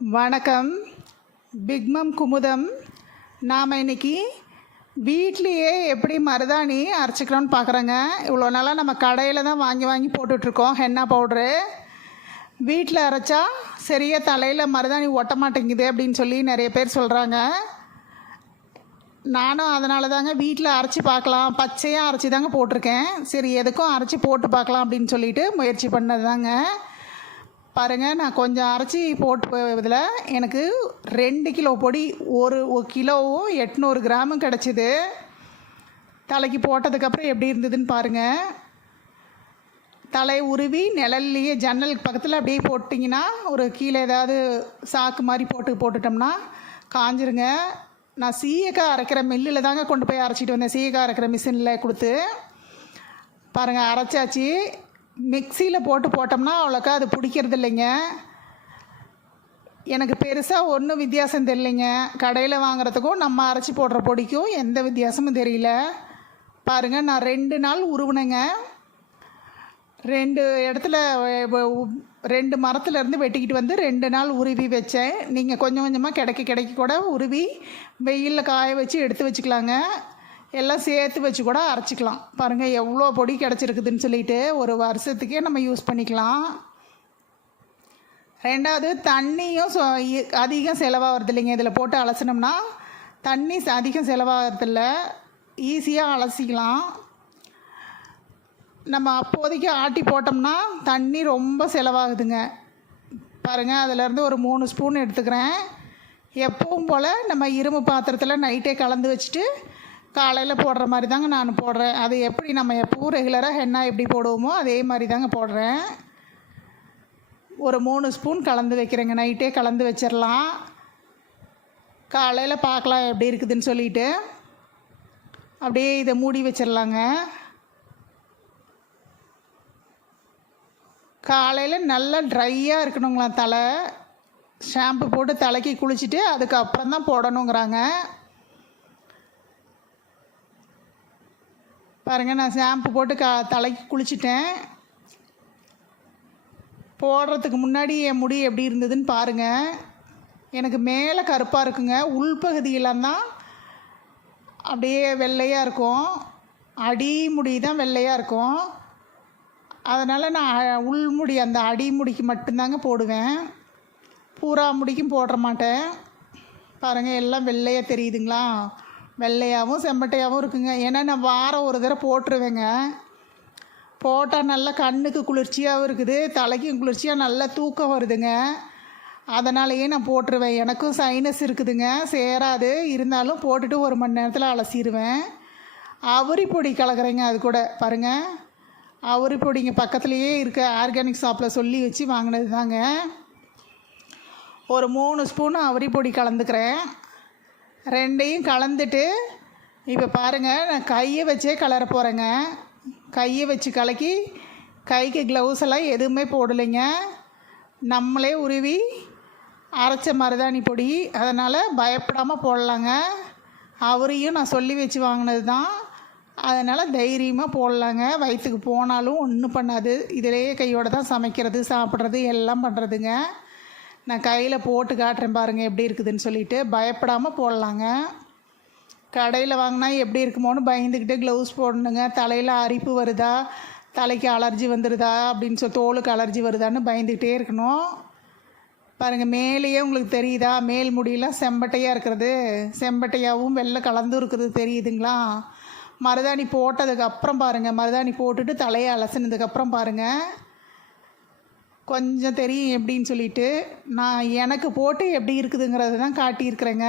வணக்கம். பிக்மம் குமுதம். நாம் இன்றைக்கி வீட்லேயே எப்படி மருதாணி அரைச்சிக்கலாம்னு பார்க்குறோங்க. இவ்வளோ நாளாக நம்ம கடையில் தான் வாங்கி போட்டுட்ருக்கோம் ஹென்னா பவுட்ரு. வீட்டில் அரைச்சா சரியாக தலையில் மருதாணி ஒட்ட மாட்டேங்குது அப்படின்னு சொல்லி நிறைய பேர் சொல்கிறாங்க. நானும் அதனால தாங்க வீட்டில் அரைச்சி பார்க்கலாம், பச்சையாக அரைச்சி தாங்க போட்டிருக்கேன். சரி எதுக்கும் அரைச்சி போட்டு பார்க்கலாம் அப்படின்னு சொல்லிட்டு முயற்சி பண்ணது தாங்க. பாருங்கள், நான் கொஞ்சம் அரைச்சி போட்டு இதில் எனக்கு 2 கிலோ பொடி, ஒரு கிலோவும் 800 கிராமும் கிடச்சிது. தலைக்கு போட்டதுக்கப்புறம் எப்படி இருந்ததுன்னு பாருங்கள். தலையை உருவி நிழல்லையே ஜன்னலுக்கு பக்கத்தில் அப்படியே போட்டிங்கன்னா, ஒரு கீழே ஏதாவது சாக்கு மாதிரி போட்டுட்டோம்னா காஞ்சிருங்க. நான் சீயக்காய் அரைக்கிற மில்லில் தாங்க கொண்டு போய் அரைச்சிட்டு வந்தேன். சீயக்காய் அரைக்கிற மிஷினில் கொடுத்து பாருங்கள் அரைச்சாச்சு. மிக்சியில் போட்டோம்னா அவ்வளோக்கா அது பிடிக்கிறது இல்லைங்க. எனக்கு பெருசாக ஒன்றும் வித்தியாசம் தெரியலைங்க. கடையில் வாங்குறதுக்கும் நம்ம அரைச்சி போடுற பொடிக்கும் எந்த வித்தியாசமும் தெரியல. பாருங்கள், நான் 2 நாள் உருவினேங்க. 2 இடத்துல 2 மரத்துலேருந்து வெட்டிக்கிட்டு வந்து 2 நாள் உருவி வச்சேன். நீங்கள் கொஞ்சம் கொஞ்சமாக கிடைக்க கூட உருவி வெயிலில் காய வச்சு எடுத்து வச்சுக்கலாங்க. எல்லாம் சேர்த்து வச்சு கூட அரைச்சிக்கலாம். பாருங்கள் எவ்வளோ பொடி கிடச்சிருக்குதுன்னு சொல்லிட்டு ஒரு வருஷத்துக்கே நம்ம யூஸ் பண்ணிக்கலாம். ரெண்டாவது, தண்ணியும் அதிகம் செலவாகிறது இல்லைங்க. இதில் போட்டு அலசினோம்னா தண்ணி அதிகம் செலவாகிறதில்ல, ஈஸியாக அலசிக்கலாம். நம்ம அப்போதைக்கு ஆட்டி போட்டோம்னா தண்ணி ரொம்ப செலவாகுதுங்க. பாருங்கள், அதிலேருந்து ஒரு 3 ஸ்பூன் எடுத்துக்கிறேன். எப்பவும் போல் நம்ம இரும்பு பாத்திரத்தில் நைட்டே கலந்து வச்சுட்டு காலையில் போடுற மாதிரி தாங்க நான் போடுறேன். அது எப்படி நம்ம எப்பவும் ரெகுலராக ஹென்னா எப்படி போடுவோமோ அதே மாதிரி தாங்க போடுறேன். ஒரு 3 ஸ்பூன் கலந்து வைக்கிறேங்க. நைட்டே கலந்து வச்சிடலாம். காலையில் பார்க்கலாம் எப்படி இருக்குதுன்னு சொல்லிட்டு அப்படியே இதை மூடி வச்சிடலாங்க. காலையில் நல்லா ட்ரையாக இருக்கணுங்களாம் தலை. ஷாம்பு போட்டு தலைக்கு குளிச்சுட்டு அதுக்கப்புறம் தான் போடணுங்கிறாங்க. பாருங்கள், நான் ஷாம்பு போட்டு தலைக்கு குளிச்சிட்டேன். போடுறதுக்கு முன்னாடி என் முடி எப்படி இருந்ததுன்னு பாருங்கள். எனக்கு மேலே கருப்பாக இருக்குங்க. உள்பகுதியெல்லாம் தான் அப்படியே வெள்ளையாக இருக்கும். அடி முடி தான் வெள்ளையாக இருக்கும். அதனால் நான் உள்முடி அந்த அடி முடிக்கு மட்டும்தாங்க போடுவேன். பூரா முடிக்கும் போடுற மாட்டேன். பாருங்கள், எல்லாம் வெள்ளையாக தெரியுதுங்களா? வெள்ளையாகவும் செம்பட்டையாகவும் இருக்குங்க. ஏன்னா நான் வாரம் ஒரு தடவை போட்டுருவேங்க. போட்டால் நல்லா கண்ணுக்கு குளிர்ச்சியாகவும் இருக்குது, தலைக்கும் குளிர்ச்சியாக நல்லா தூக்கம் வருதுங்க. அதனாலேயே நான் போட்டுருவேன். எனக்கும் சைனஸ் இருக்குதுங்க, சேராது. இருந்தாலும் போட்டுட்டு 1 மணி நேரத்தில் அலசிடுவேன். அவரி பொடி கலக்கிறேங்க அது கூட. பாருங்கள், அவரி பொடிங்க பக்கத்துலேயே இருக்க ஆர்கானிக் ஷாப்பில் சொல்லி வச்சு வாங்கினது தாங்க. ஒரு 3 ஸ்பூன் அவரி பொடி கலந்துக்கிறேன். 2ஐயும் கலந்துட்டு இப்போ பாருங்கள், நான் கையை வச்சே கலர போகிறேங்க. கையை வச்சு கலக்கி கைக்கு க்ளவுஸ் எல்லாம் எதுவுமே போடலைங்க. நம்மளே உருவி அரைச்ச மருதாணி பொடி, அதனால் பயப்படாமல் போடலாங்க. அவரையும் நான் சொல்லி வச்சு வாங்கினது தான், அதனால் தைரியமாக போடலாங்க. வயிற்றுக்கு போனாலும் ஒன்றும் பண்ணாது. இதிலேயே கையோடு தான் சமைக்கிறது, சாப்பிட்றது எல்லாம் பண்ணுறதுங்க. நான் கையில் போட்டு காட்டுறேன் பாருங்கள் எப்படி இருக்குதுன்னு சொல்லிட்டு. பயப்படாமல் போடலாங்க. கடையில் வாங்கினா எப்படி இருக்குமோன்னு பயந்துக்கிட்டு க்ளவுஸ் போடணுங்க. தலையில் அரிப்பு வருதா, தலைக்கு அலர்ஜி வந்துடுதா அப்படின்னு தோலுக்கு அலர்ஜி வருதான்னு பயந்துக்கிட்டே இருக்கணும். பாருங்கள், மேலேயே உங்களுக்கு தெரியுதா? மேல் முடியெல்லாம் செம்பட்டையாக இருக்கிறது, செம்பட்டையாகவும் வெள்ளை கலந்தும் இருக்கிறது தெரியுதுங்களா? மருதாணி போட்டதுக்கப்புறம் பாருங்கள், மருதாணி போட்டுட்டு தலையை அலசினதுக்கப்புறம் பாருங்கள் கொஞ்சம் தெரியும் எப்படின்னு சொல்லிட்டு. நான் எனக்கு போட்டு எப்படி இருக்குதுங்கிறது தான் காட்டியிருக்கிறேங்க.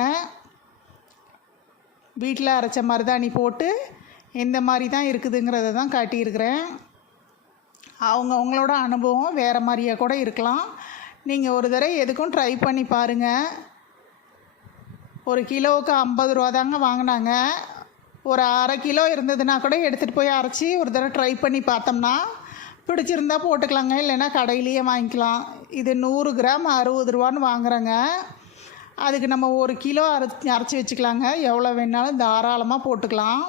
வீட்டில் அரைச்ச மருதாணி போட்டு எந்த மாதிரி தான் இருக்குதுங்கிறத தான் காட்டியிருக்கிறேன். அவங்களோட அனுபவம் வேறு மாதிரியாக கூட இருக்கலாம். நீங்கள் ஒரு தடவை எதுக்கும் ட்ரை பண்ணி பாருங்கள். 1 கிலோவுக்கு 50 ரூபா தாங்க வாங்கினாங்க. ஒரு அரை கிலோ இருந்ததுன்னா கூட எடுத்துகிட்டு போய் அரைச்சி ஒரு தடவை ட்ரை பண்ணி பார்த்தோம்னா பிடிச்சிருந்தா போட்டுக்கலாங்க, இல்லைன்னா கடையிலேயே வாங்கிக்கலாம். இது 100 கிராம் 60 ரூபான்னு வாங்குகிறேங்க. அதுக்கு நம்ம 1 கிலோ அரைச்சி வச்சுக்கலாங்க. எவ்வளோ வேணாலும் தாராளமாக போட்டுக்கலாம்.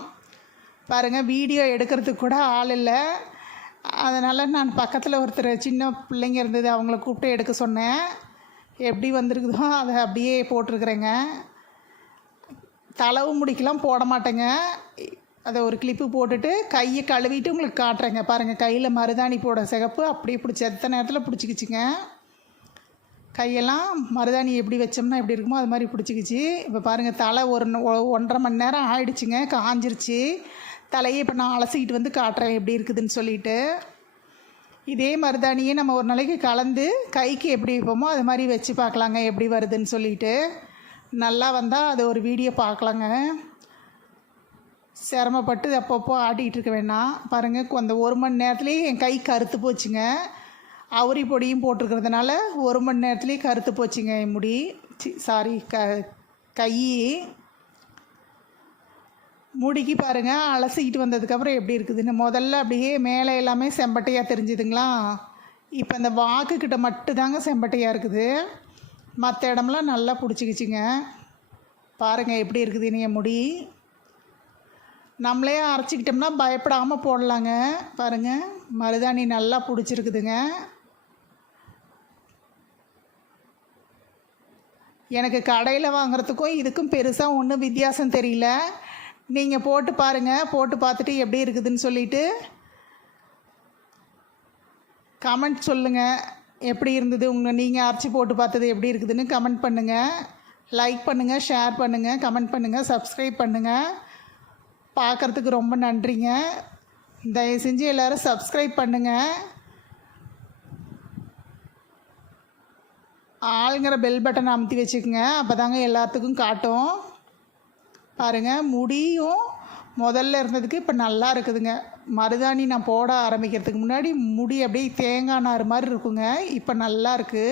பாருங்கள், வீடியோ எடுக்கிறதுக்கு கூட ஆள் இல்லை. அதனால் நான் பக்கத்தில் ஒருத்தர் சின்ன பிள்ளைங்க இருந்தது, அவங்கள கூப்பிட்டு எடுக்க சொன்னேன். எப்படி வந்திருக்குதோ அதை அப்படியே போட்டிருக்கிறேங்க. தளவு முடிக்கெலாம் போட மாட்டேங்க. அதை ஒரு கிளிப்பு போட்டுட்டு கையை கழுவிட்டு உங்களுக்கு காட்டுறேங்க. பாருங்கள், கையில் மருதாணி போட சிகப்பு அப்படியே பிடிச்சி எத்தனை நேரத்தில் பிடிச்சிக்கிச்சிங்க. கையெல்லாம் மருதாணி எப்படி வச்சோம்னா எப்படி இருக்குமோ அது மாதிரி பிடிச்சிக்கிச்சு. இப்போ பாருங்கள், தலை 1.5 மணி நேரம் ஆயிடுச்சுங்க, காஞ்சிருச்சு. தலையை இப்போ நான் அலசிக்கிட்டு வந்து காட்டுறேன் எப்படி இருக்குதுன்னு சொல்லிட்டு. இதே மருதாணியை நம்ம ஒரு நாளைக்கு கலந்து கைக்கு எப்படி வைப்போமோ அது மாதிரி வச்சு பார்க்கலாங்க எப்படி வருதுன்னு சொல்லிட்டு. நல்லா வந்தால் அது ஒரு வீடியோ பார்க்கலாங்க. சிரமப்பட்டு அப்பப்போ ஆட்டிகிட்டு இருக்க வேணாம். பாருங்கள், அந்த 1 மணி நேரத்துலேயே என் கை கருத்து போச்சுங்க. அவுரி பொடியும் போட்டிருக்கிறதுனால 1 மணி நேரத்துலேயே கருத்து போச்சுங்க என் முடி. கை முடிக்கு பாருங்கள், அலசிக்கிட்டு வந்ததுக்கப்புறம் எப்படி இருக்குதுன்னு. முதல்ல அப்படியே மேலே எல்லாமே செம்பட்டையாக தெரிஞ்சுதுங்களா. இப்போ இந்த வாக்குக்கிட்ட மட்டும்தாங்க செம்பட்டையாக இருக்குது. மற்ற இடம்லாம் நல்லா பிடிச்சிக்கிச்சிங்க. பாருங்கள் எப்படி இருக்குதுன்னு என் முடி. நம்மளே அரைச்சிக்கிட்டோம்னா பயப்படாமல் போடலாங்க. பாருங்கள், மருதாணி நல்லா பிடிச்சிருக்குதுங்க. எனக்கு கடையில் வாங்குறதுக்கும் இதுக்கும் பெருசாக ஒன்றும் வித்தியாசம் தெரியல. நீங்கள் போட்டு பாருங்கள், போட்டு பார்த்துட்டு எப்படி இருக்குதுன்னு சொல்லிவிட்டு கமெண்ட் சொல்லுங்கள். எப்படி இருந்தது நீங்கள் அரைச்சி போட்டு பார்த்தது எப்படி இருக்குதுன்னு கமெண்ட் பண்ணுங்கள். லைக் பண்ணுங்கள், ஷேர் பண்ணுங்கள், கமெண்ட் பண்ணுங்கள், சப்ஸ்கிரைப் பண்ணுங்கள். பார்க்குறதுக்கு ரொம்ப நன்றிங்க. தயவு செஞ்சு எல்லோரும் சப்ஸ்கிரைப் பண்ணுங்கள். ஆளுங்கிற பெல் பட்டன் அமுத்தி வச்சுக்கோங்க, அப்போ தாங்க எல்லாத்துக்கும் காட்டும். பாருங்கள், முடியும் முதல்ல இருந்ததுக்கு இப்போ நல்லா இருக்குதுங்க. மருதாணி நான் போட ஆரம்பிக்கிறதுக்கு முன்னாடி முடி அப்படியே தேங்காய் நார் மாதிரி இருக்குங்க. இப்போ நல்லா இருக்குது.